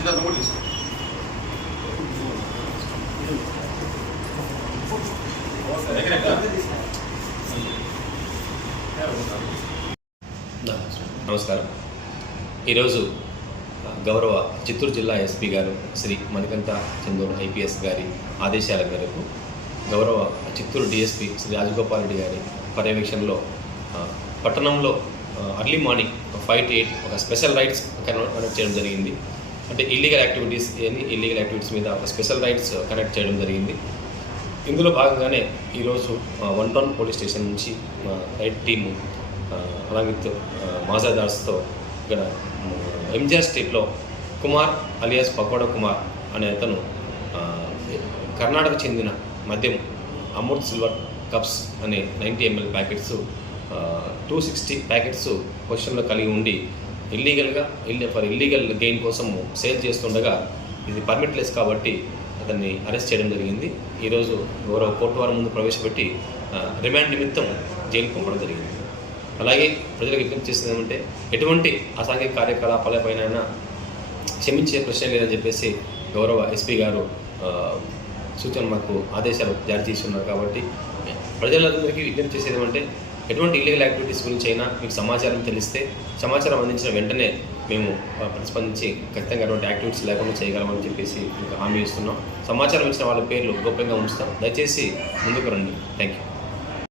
సిద్ధార్థ కూడా తీసుకో. నమస్కారం. ఈరోజు గౌరవ చిత్తూరు జిల్లా ఎస్పీ గారు శ్రీ మణికంఠ చందూరు ఐపీఎస్ గారి ఆదేశాల మేరకు గౌరవ చిత్తూరు డిఎస్పీ శ్రీ రాజగోపాల్ రెడ్డి గారి పర్యవేక్షణలో పట్టణంలో early morning five to eight ఒక స్పెషల్ రైడ్స్ కనెక్ట్ చేయడం జరిగింది. అంటే ఇల్లీగల్ యాక్టివిటీస్ అని ఇల్లీగల్ యాక్టివిటీస్ మీద ఒక స్పెషల్ రైట్స్ కనెక్ట్ చేయడం జరిగింది. ఇందులో భాగంగానే ఈరోజు వన్ టౌన్ పోలీస్ స్టేషన్ నుంచి మా రైట్ టీము అలాగే విత్ మాజాదార్స్తో ఇక్కడ ఎంజిఆర్ స్ట్రీట్లో కుమార్ అలియాస్ పకోడా కుమార్ అనే అతను కర్ణాటక చెందిన మద్యం అమృత్ సిల్వర్ కప్స్ అనే ninety ML packets two sixty packets పొజిషన్లో కలిగి ఉండి ఇల్లీగల్గా ఇల్లి ఫర్ ఇల్లీగల్ గెయిన్ కోసం సేల్ చేస్తుండగా ఇది పర్మిట్లెస్ కాబట్టి అతన్ని అరెస్ట్ చేయడం జరిగింది. ఈరోజు గౌరవ కోర్టు వారి ముందు ప్రవేశపెట్టి రిమాండ్ నిమిత్తం జైలు పంపడం జరిగింది. అలాగే ప్రజలకు విజ్ఞప్తి చేసేది ఏమంటే ఎటువంటి అసాంఘిక కార్యకలాపాలపైన క్షమించే ప్రశ్న లేదని చెప్పేసి గౌరవ ఎస్పీ గారు సూచన మాకు ఆదేశాలు జారీ చేసి ఉన్నారు కాబట్టి ప్రజలందరికీ విజ్ఞప్తి చేసేది ఏమంటే ఎటువంటి ఇల్లీగల్ యాక్టివిటీస్ గురించి అయినా మీకు సమాచారం తెలిస్తే సమాచారం అందించిన వెంటనే మేము ప్రతిస్పందించి ఖచ్చితంగా అటువంటి యాక్టివిటీస్ లేకుండా చేయగలమని చెప్పేసి మీకు హామీ ఇస్తున్నాం. సమాచారం ఇచ్చిన వాళ్ళ పేర్లు గోప్యంగా ఉంచుతాం. దయచేసి ముందుకు రండి. Thank you